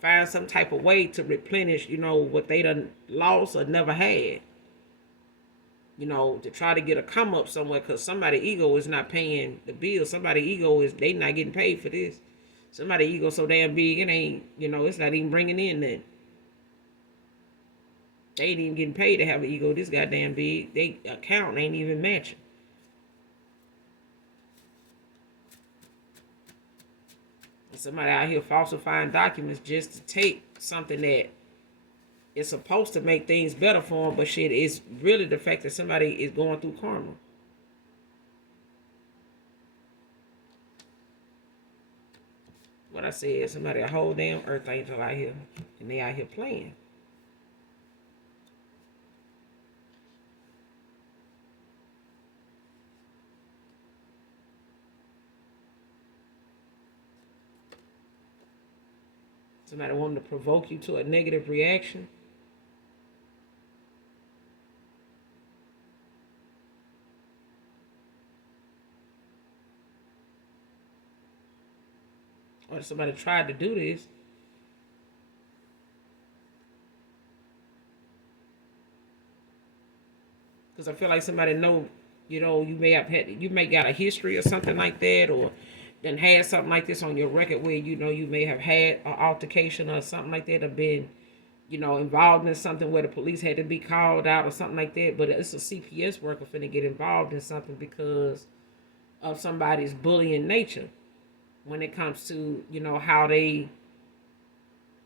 find some type of way to replenish, what they done lost or never had. To try to get a come up somewhere, because somebody ego is not paying the bill. Somebody ego is they not getting paid for this. Somebody ego so damn big it ain't, it's not even bringing in that. They ain't even getting paid to have an ego this goddamn big. They account ain't even matching. Somebody out here falsifying documents just to take something that is supposed to make things better for them, but shit, it's really the fact that somebody is going through karma. What I said, somebody a whole damn earth angel out here, and they out here playing. Somebody wanting to provoke you to a negative reaction. Or somebody tried to do this. Because I feel like somebody know, you may got a history or something like that, or then had something like this on your record where you may have had an altercation or something like that, or been involved in something where the police had to be called out or something like that. But it's a CPS worker finna get involved in something because of somebody's bullying nature when it comes to, how they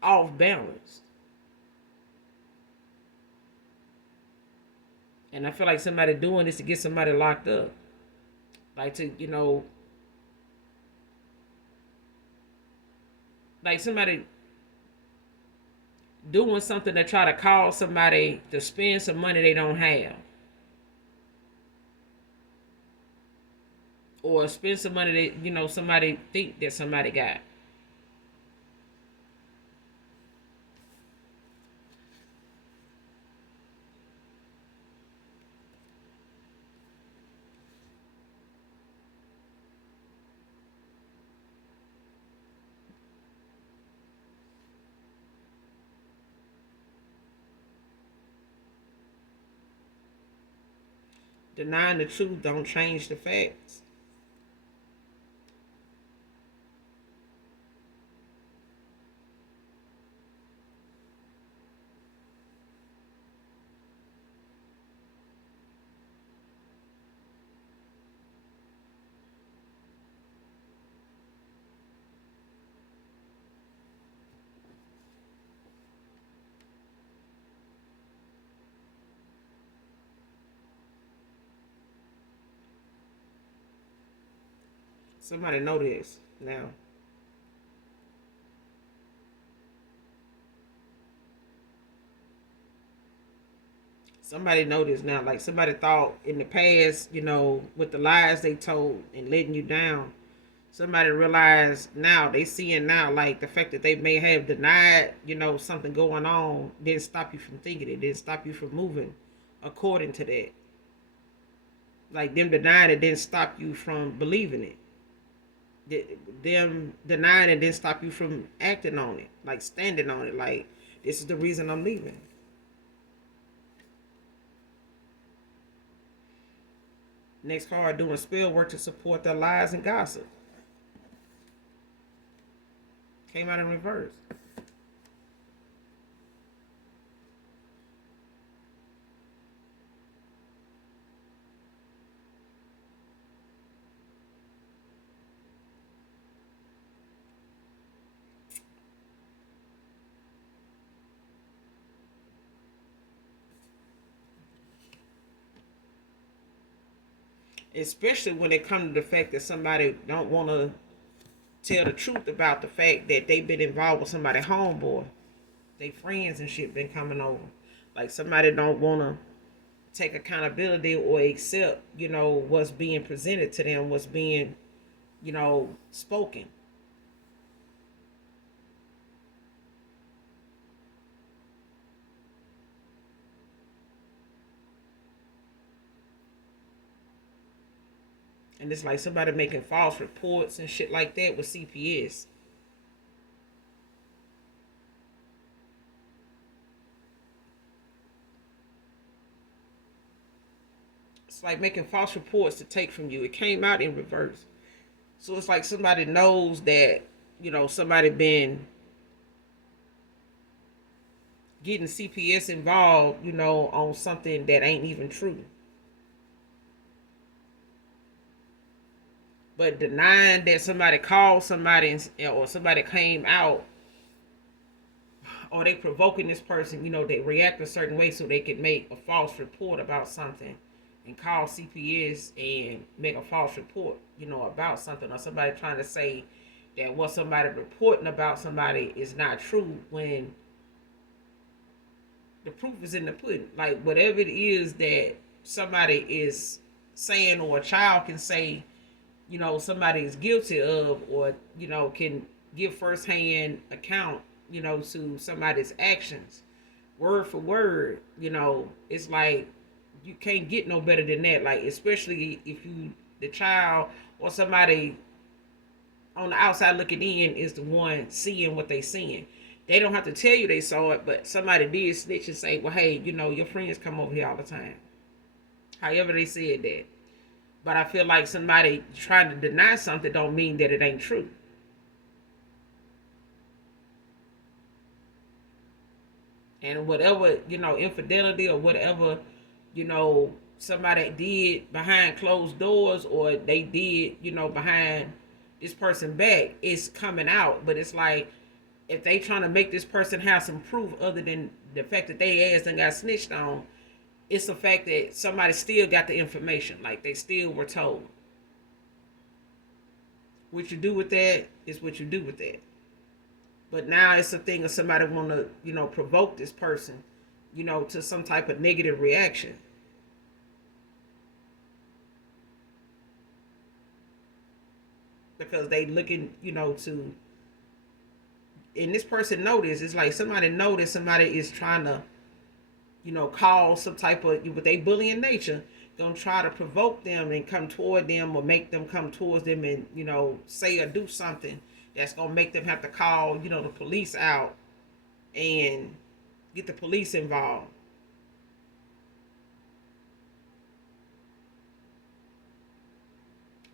off balance. And I feel like somebody doing this to get somebody locked up. Like to, like somebody doing something to try to cause somebody to spend some money they don't have. Or spend some money that, somebody think that somebody got. Denying the truth don't change the facts. Somebody know this now. Somebody know this now. Like somebody thought in the past, with the lies they told and letting you down. Somebody realized now, they seeing now, like the fact that they may have denied, something going on didn't stop you from thinking it, didn't stop you from moving according to that. Like them denying it didn't stop you from believing it. Them denying it didn't stop you from acting on it, like standing on it, like this is the reason I'm leaving. Next card, doing spell work to support their lies and gossip. Came out in reverse. Especially when it comes to the fact that somebody don't want to tell the truth about the fact that they've been involved with somebody homeboy. They friends and shit been coming over. Like somebody don't want to take accountability or accept, what's being presented to them, what's being, spoken. And it's like somebody making false reports and shit like that with CPS. It's like making false reports to take from you. It came out in reverse. So it's like somebody knows that, somebody been getting CPS involved, on something that ain't even true. But denying that somebody called somebody or somebody came out, or they provoking this person, they react a certain way so they can make a false report about something and call CPS and make a false report, about something, or somebody trying to say that what somebody reporting about somebody is not true when the proof is in the pudding. Like whatever it is that somebody is saying or a child can say, somebody is guilty of, or, can give firsthand account, to somebody's actions, word for word, it's like you can't get no better than that. Like, especially if you, the child or somebody on the outside looking in is the one seeing what they seeing. They don't have to tell you they saw it, but somebody did snitch and say, well, hey, your friends come over here all the time. However they said that. But I feel like somebody trying to deny something don't mean that it ain't true. And whatever, infidelity or whatever, somebody did behind closed doors, or they did, behind this person back, it's coming out. But it's like, if they trying to make this person have some proof other than the fact that they ass and got snitched on, it's the fact that somebody still got the information. Like, they still were told. What you do with that is what you do with that. But now it's a thing of somebody want to, provoke this person, to some type of negative reaction. Because they looking, to, and this person noticed, it's like somebody noticed somebody is trying to, cause some type of, with a bullying nature, gonna try to provoke them and come toward them, or make them come towards them and, say or do something that's gonna make them have to call, the police out and get the police involved.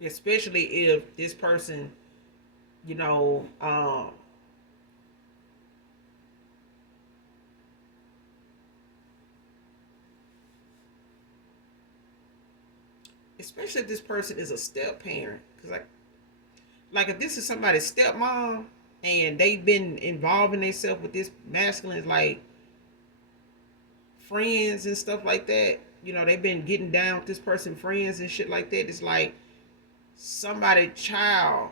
Especially if this person, you know, um, especially if this person is a step parent. Because, like if this is somebody's stepmom and they've been involving themselves with this masculine, like friends and stuff like that, they've been getting down with this person, friends and shit like that. It's like somebody child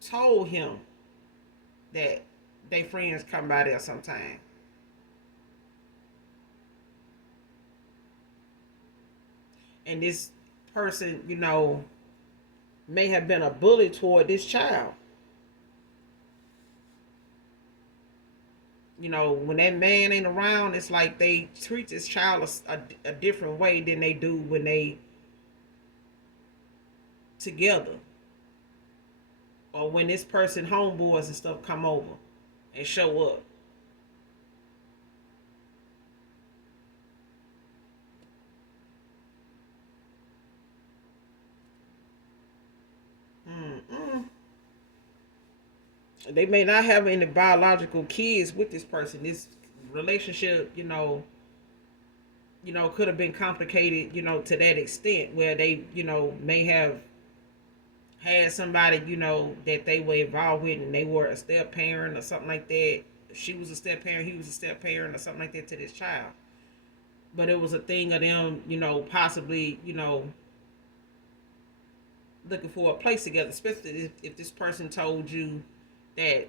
told him that they friends come by there sometime. And this person, may have been a bully toward this child. When that man ain't around, it's like they treat this child a different way than they do when they together. Or when this person homeboys and stuff come over and show up. Mm-mm. They may not have any biological kids with this person. This relationship, could have been complicated, to that extent where they, may have had somebody, that they were involved with and they were a step parent or something like that. She was a step parent, he was a step parent or something like that to this child. But it was a thing of them, possibly, looking for a place together, especially if this person told you that,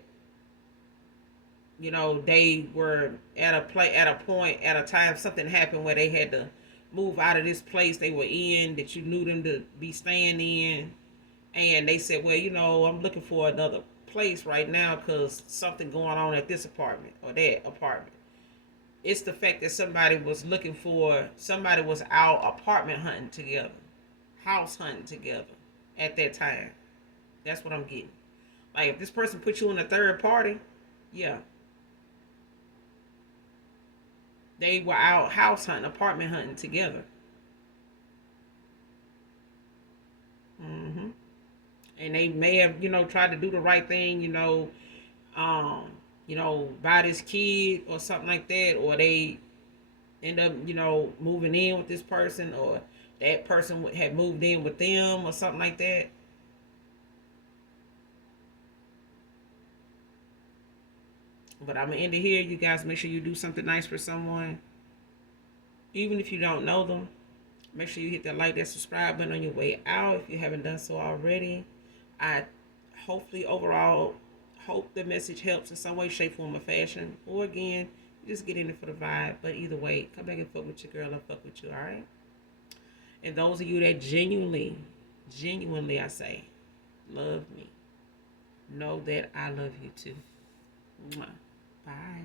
they were at a point, at a time, something happened where they had to move out of this place they were in that you knew them to be staying in, and they said, well, I'm looking for another place right now because something going on at this apartment or that apartment. It's the fact that somebody was out apartment hunting together, house hunting together at that time. That's what I'm getting. Like, if this person put you in a third party, yeah, they were out house hunting, apartment hunting together. Mm-hmm. And they may have, tried to do the right thing, um, buy this kid or something like that, or they end up, moving in with this person, or that person had moved in with them or something like that. But I'm gonna end it here. You guys, make sure you do something nice for someone, even if you don't know them. Make sure you hit that like, that subscribe button on your way out if you haven't done so already. I hopefully overall hope the message helps in some way, shape, form, or fashion. Or again, just get in it for the vibe. But either way, come back and fuck with your girl and fuck with you, alright? And those of you that genuinely, I say, love me, know that I love you too. Mwah. Bye.